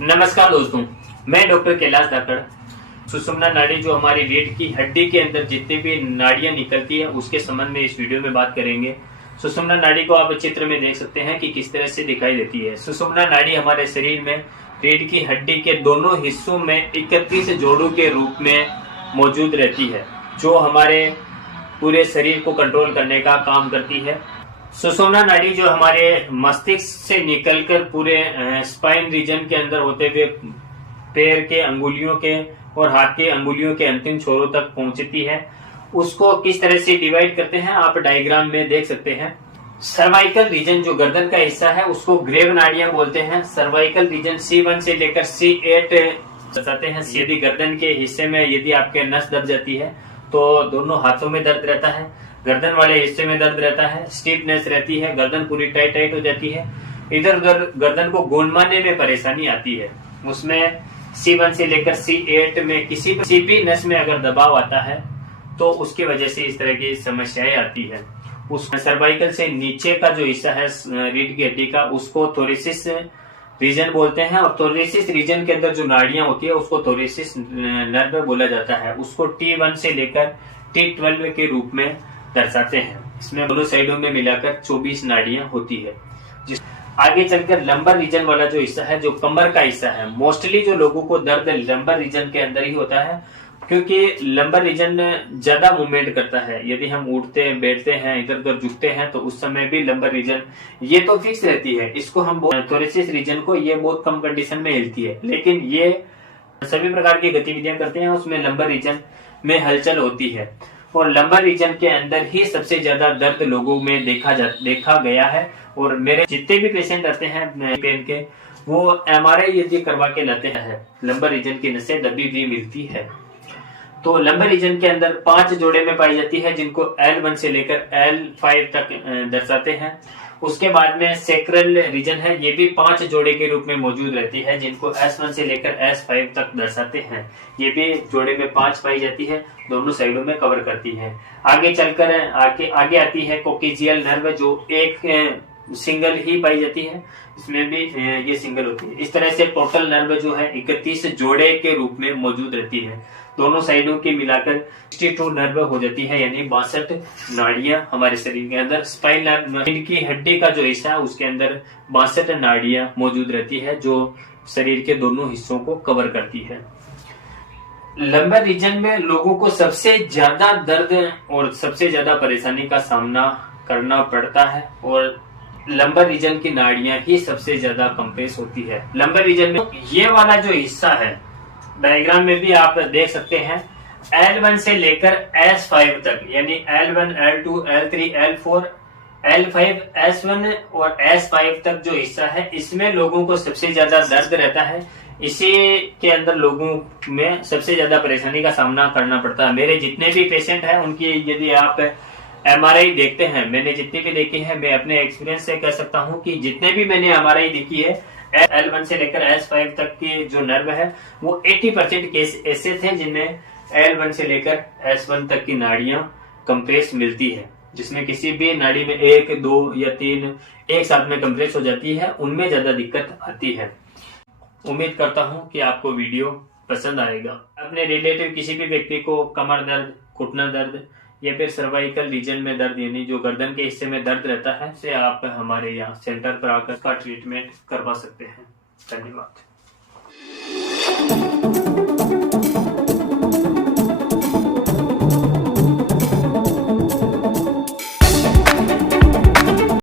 नमस्कार दोस्तों, मैं डॉक्टर कैलाश धाकड़। सुषुम्ना नाड़ी जो हमारी रीढ़ की हड्डी के अंदर जितनी भी नाड़ियां निकलती है उसके संबंध में इस वीडियो में बात करेंगे। सुषुम्ना नाड़ी को आप चित्र में देख सकते हैं कि किस तरह से दिखाई देती है। सुषुम्ना नाड़ी हमारे शरीर में रीढ़ की हड्डी के दोनों हिस्सों में 31 जोड़ों के रूप में मौजूद रहती है, जो हमारे पूरे शरीर को कंट्रोल करने का काम करती है। सुषुम्ना नाड़ी जो हमारे मस्तिष्क से निकलकर पूरे स्पाइन रीजन के अंदर होते हुए पैर के अंगुलियों के और हाथ के अंगुलियों के अंतिम छोरों तक पहुंचती है। उसको किस तरह से डिवाइड करते हैं आप डायग्राम में देख सकते हैं। सर्वाइकल रीजन जो गर्दन का हिस्सा है उसको ग्रेव नाड़ियां बोलते हैं। सर्वाइकल रीजन C1 से लेकर C8 बताते हैं। यदि गर्दन के हिस्से में यदि आपके नस दब जाती है तो दोनों हाथों में दर्द रहता है, गर्दन वाले हिस्से में दर्द रहता है, स्टीफनेस रहती है, गर्दन पूरी टाइट हो जाती है, इधर उधर गर्दन को गोंदमाने में परेशानी आती है। उसमें C1 से लेकर C8 में किसी भी नस में अगर दबाव आता है तो उसकी वजह से इस तरह की समस्याएं आती है। उस सर्वाइकल से नीचे का जो हिस्सा है रीढ़ की हड्डी का उसको थोरेसिस रीजन बोलते हैं, और थोरेसिस रीजन के अंदर जो नाड़ियां होती है उसको थोरेसिस नर्व बोला जाता है। उसको T1 से लेकर T12 के रूप में दर्शाते हैं। इसमें दोनों साइडों में मिलाकर 24 नाड़ियां होती है। आगे चलकर लंबर रीजन वाला जो हिस्सा है, जो कमर का हिस्सा है, मोस्टली जो लोगों को दर्द लंबर रीजन के अंदर ही होता है, क्योंकि लंबर रीजन ज्यादा मूवमेंट करता है। यदि हम उठते हैं, बैठते हैं, इधर उधर झुकते हैं तो उस समय भी लंबर रीजन ये तो फिक्स रहती है। इसको हम थोरेसिस रीजन को ये बहुत कम कंडीशन में हिलती है, लेकिन ये सभी प्रकार की गतिविधियां करते हैं उसमें लंबर रीजन में हलचल होती है। और लंबर रीजन के अंदर ही सबसे ज्यादा दर्द लोगों में देखा गया है। और मेरे जितने भी पेशेंट आते हैं पेन के, वो MRI यदि करवा के लाते हैं, लंबर रीजन की नसें दबी हुई मिलती है। तो लंबर रीजन के अंदर 5 जोड़े में पाई जाती है, जिनको L1 से लेकर L5 तक दर्शाते हैं। उसके बाद में सेक्रल रीजन है, ये भी 5 जोड़े के रूप में मौजूद रहती है, जिनको S1 से लेकर S5 तक दर्शाते हैं। ये भी जोड़े में 5 पाई जाती है, दोनों साइडों में कवर करती है। आगे चलकर आगे आती है कोक्सीजियल नर्व, जो एक सिंगल ही पाई जाती है, इसमें भी ये सिंगल होती है। इस तरह से टोटल नर्व जो है 31 जोड़े के रूप में मौजूद रहती है। दोनों साइडों की मिलाकर 62 नर्व हो जाती है, यानी 62 नाड़ियां हमारे शरीर के अंदर। स्पाइन रीढ़ की हड्डी का जो हिस्सा है उसके अंदर 62 नाड़ियां मौजूद रहती है, जो शरीर के दोनों हिस्सों को कवर करती है। लंबर रीजन में लोगों को सबसे ज्यादा दर्द और सबसे ज्यादा परेशानी का सामना करना पड़ता है, और लंबर रीजन की नाड़ियां ही सबसे ज्यादा कंप्रेस होती है। लंबर रीजन में ये वाला जो हिस्सा है, डायग्राम में भी आप देख सकते हैं, L1 से लेकर S5 तक, यानी L1, L2, L3, L4, L5, S1 और S5 तक जो हिस्सा है, इसमें लोगों को सबसे ज्यादा दर्द रहता है। इसी के अंदर लोगों में सबसे ज्यादा परेशानी का सामना करना पड़ता है। मेरे जितने भी पेशेंट हैं उनकी यदि आप MRI देखते हैं, मैंने जितनी भी देखी है, मैं अपने एक्सपीरियंस से कह सकता हूं कि जितने भी मैंने MRI देखी है, L1 से लेकर S5 तक की जो नर्व है वो 80% केस ऐसे थे जिनमें L1 से लेकर S1 तक की नाड़ियां कंप्रेस मिलती है, जिसमें किसी भी नाड़ी में 1, 2 या 3 एक साथ में कंप्रेस हो जाती है, उनमें ज्यादा दिक्कत आती है। उम्मीद करता हूं कि आपको वीडियो पसंद आएगा। अपने रिलेटिव किसी भी व्यक्ति को कमर दर्द, घुटना दर्द या फिर सर्वाइकल रीजन में दर्द, यानी जो गर्दन के हिस्से में दर्द रहता है, से आप हमारे यहाँ सेंटर पर आकर का ट्रीटमेंट करवा सकते हैं। धन्यवाद।